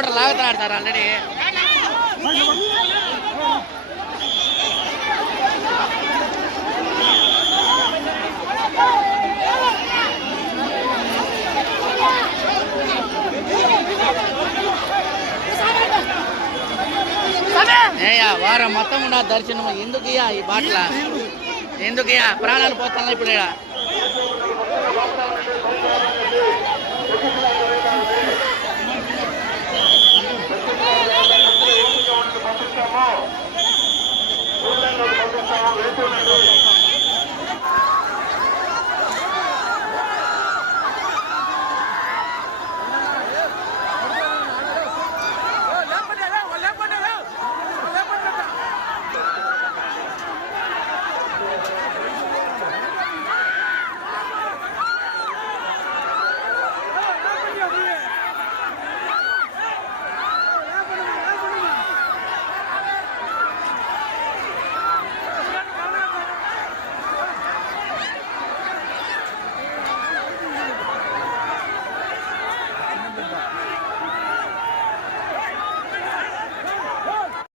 కూడా లాగుతున్నాడు sir already. ఏయ్యా వారం మొత్తం ఉన్న దర్శనం ఎందుకు ఈ బాటల? ఎందుకు ప్రాణాలు పోతున్నాయి ఇప్పుడు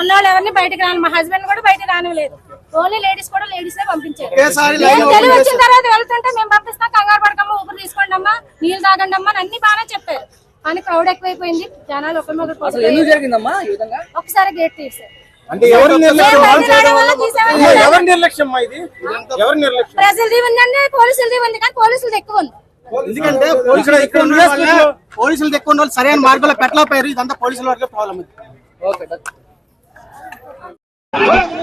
ఉన్న వాళ్ళు ఎవరిని బయటకు రాను మా హస్బెండ్ కూడా బయటకు రానివ్వలేదు. ఓన్లీ లేడీస్ కూడా లేడీస్ పంపించారు. తెలివి వచ్చిన. తర్వాత వెళ్తుంటే మేము పంపిస్తాం కంగారు పడకమ్మా ఊపిరి తీసుకోండి అమ్మా నీళ్ళు తాగండి అమ్మా అని అన్ని బాగానే చెప్పారు. కానీ క్రౌడ్ ఎక్కువైపోయింది జనాలు ఒకరి మీద ఒకరు ఎందుకు జరిగిందమ్మా ఈ విధంగా? ఒకసారి గేట్ తీసారు అంటే ఎవరి నిర్లక్ష్యం నిర్లక్ష్యం ఇది? ఎవరి నిర్లక్ష్యం? ప్రజలది ఉందండి పోలీసులది ఉంది కానీ పోలీసులది ఎక్కువ ఉంది. ఎందుకంటే పోలీసులు ఎక్కువ పోలీసులు ఎక్కువ సరైన మార్గంలో పెట్టలేకపోయారు ఇదంతా పోలీసుల వరకే ప్రాబ్లం ఇది ఓకే Ah!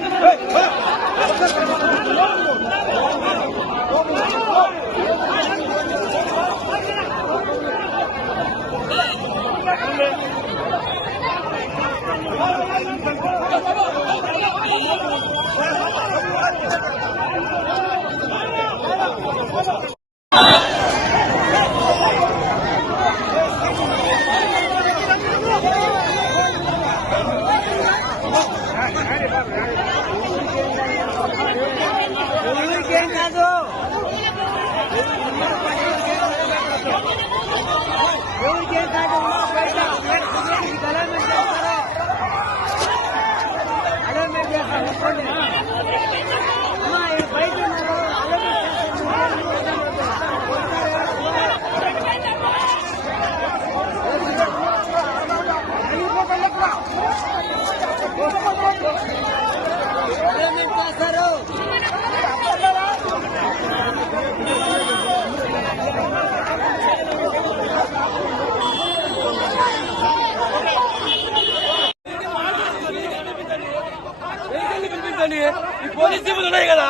పోలీస్ జీపులు ఉన్నాయి కదా.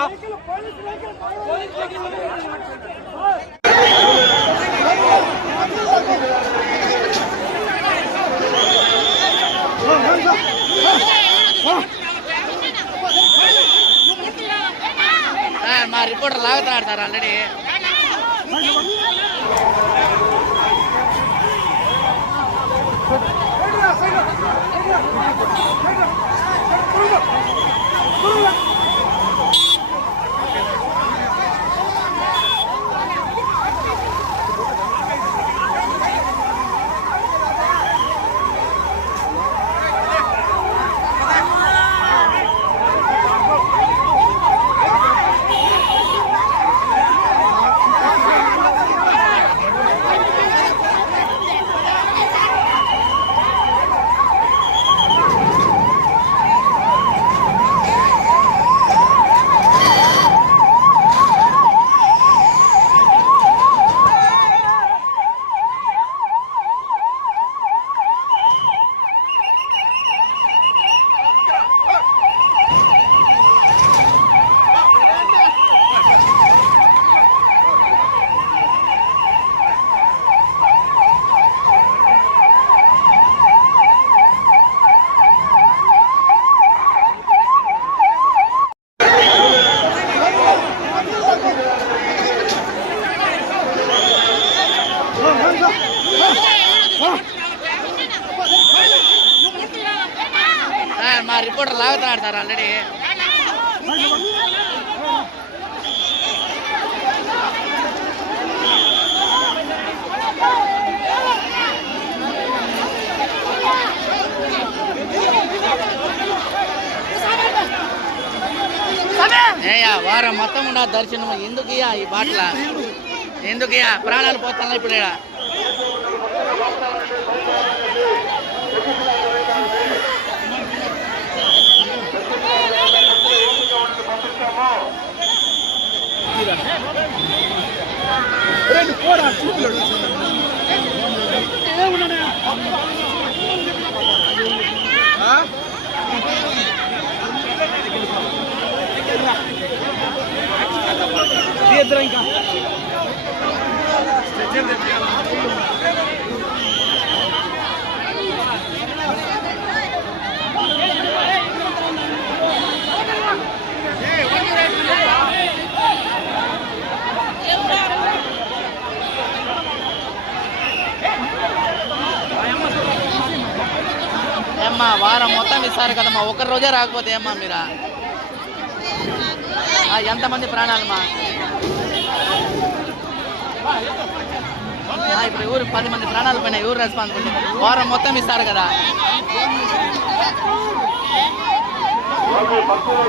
మా రిపోర్టర్ లాగుతున్నాడు సార్ ఆల్రెడీ మా లాగుతున్నాడు సార్ ఆల్రెడీ. ఏయ్యా వారం మొత్తం ఉన్న దర్శనం ఎందుకు ఈ బాటల? ఎందుకు ప్రాణాలు పోతాను ఇప్పుడు ఈడ. ఏమ్మా వారం మొత్తం ఇస్తారు కదమ్మా. ఒక రోజే రాకపోతే ఏమ్మా మీరా? ఎంతమంది ప్రాణాలమ్మా? ఇప్పుడు ఊరు పది మంది ప్రాణాలు పోయినాయి ఊరు రెస్పాన్సిబిలిటీ వారం మొత్తం ఇస్తారు కదా భక్తులు